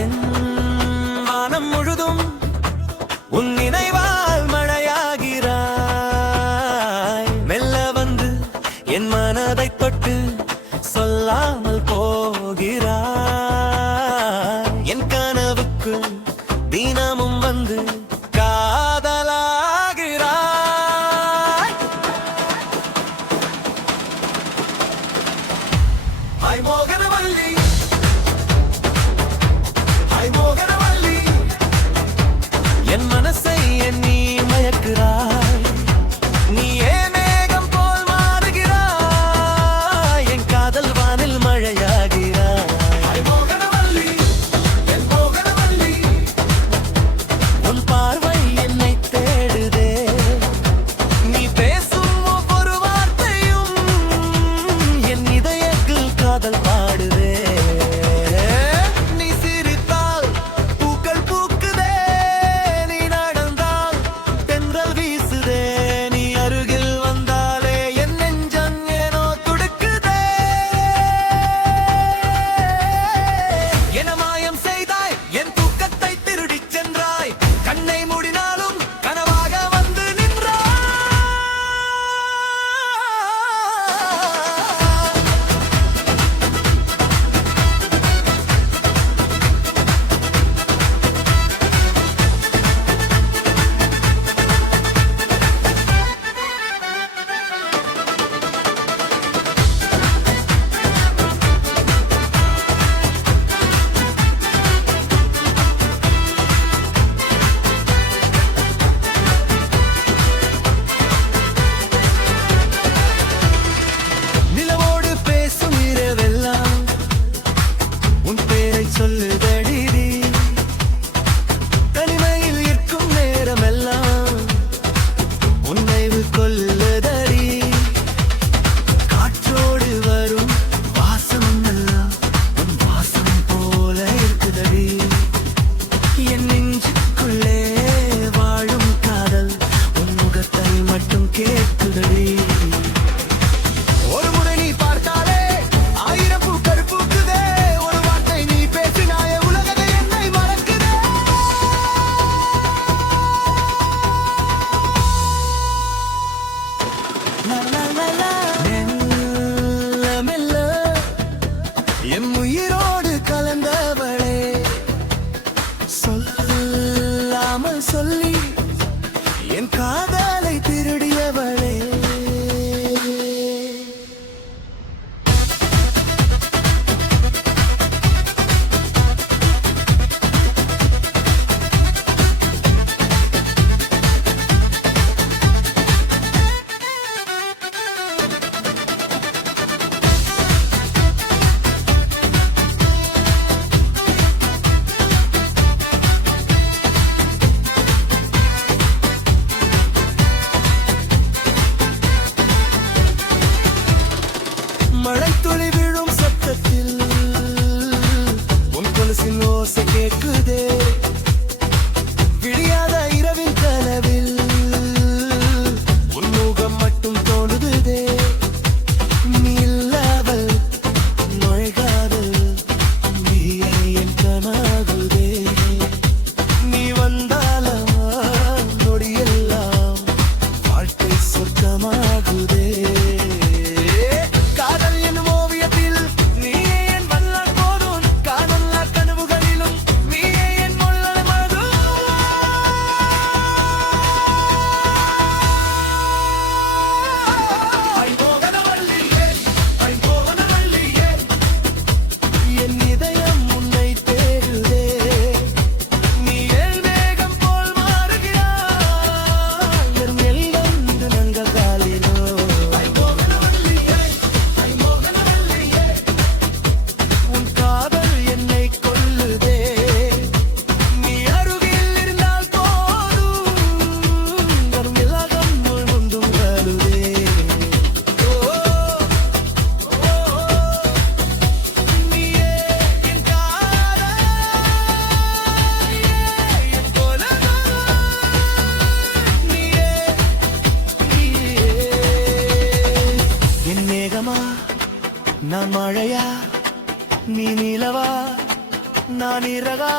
என் வானம் முழுதும் உன் நினைவால் மழையாகிறாய். மெல்ல வந்து என் மனதை தொட்டு சொல்லாமல் போகிறாய். என் கனவுக்கு தினமும் வந்து காதலாகிறாய். ஹாய் மோகனவல்லி, ஹாய் மோகனவல்லி, என் மனசை எண்ணி மயக்கிறாய். நீயே மேகம் போல் மாறுகிறாய், என் காதல் வானில் மழையாகிறாய். ஹாய் மோகனவல்லி, என் மோகனவல்லி, உன் பார்வை என்னை தேடுதே. நீ பேசும் ஒவ்வொரு வார்த்தையும் என் இதயத்தில் காதல் பாடுதே. நீ சிரித்தால் பூக்கள் பூக்குதே, நீ நடந்தால் தென்றல் வீசுதே. நீ அருகில் வந்தாலே என் நெஞ்சம் ஏனோ துடிக்குதே. என மாயம் செய்தாய், என் தூக்கத்தை திருடிச் சென்றாய். கண்ணை மூடினாலும் கனவாக வந்து நின்றாய். நிலவோடு பேசும் இரவெல்லாம் உன் பேரை சொல்லுதடி. தனிமையில் இருக்கும் நேரமெல்லாம் உன் நினைவு கொள்ளுதடி. காற்றோடு வரும் வாசம் எல்லாம் உன் வாசம் போல இருக்குதடி. என் நெஞ்சுக்குள்ளே வாழும் காதல் உன் முகத்தை மட்டும் கேட்குதடி. ஒரு முறை நீ பார்த்தாலே ஆயிரம் பூக்கள் பூக்குதே. ஒரு வார்த்தை நீ பேசினாயே உலகத்தை என்னை மறக்குதே. லா, லா, லா, லா. மெல்ல மெல்ல என் உயிரோடு கலந்தவளே, சொல்லாமல் சொல்லி என் காதலை திருடியவளே. மழைத்துளி விழும் சத்தத்தில் உன் கொலுசின் ஓசை கேட்குதே. விடியாத இரவின் கனவில் உன் முகம் மட்டும் தோணுதே. நீ இல்லாமல் நுழைகாது நீயே என் கனவுதே. நீ வந்தாலும் நொடியெல்லாம் வாழ்க்கை சொர்க்கமாகுதே. காதல் என்னும் ஓவியத்தில் நீயே என் வல்லார் போதும். காதல் கனவுகளிலும் நீயே என் முள்ள நான் இறகா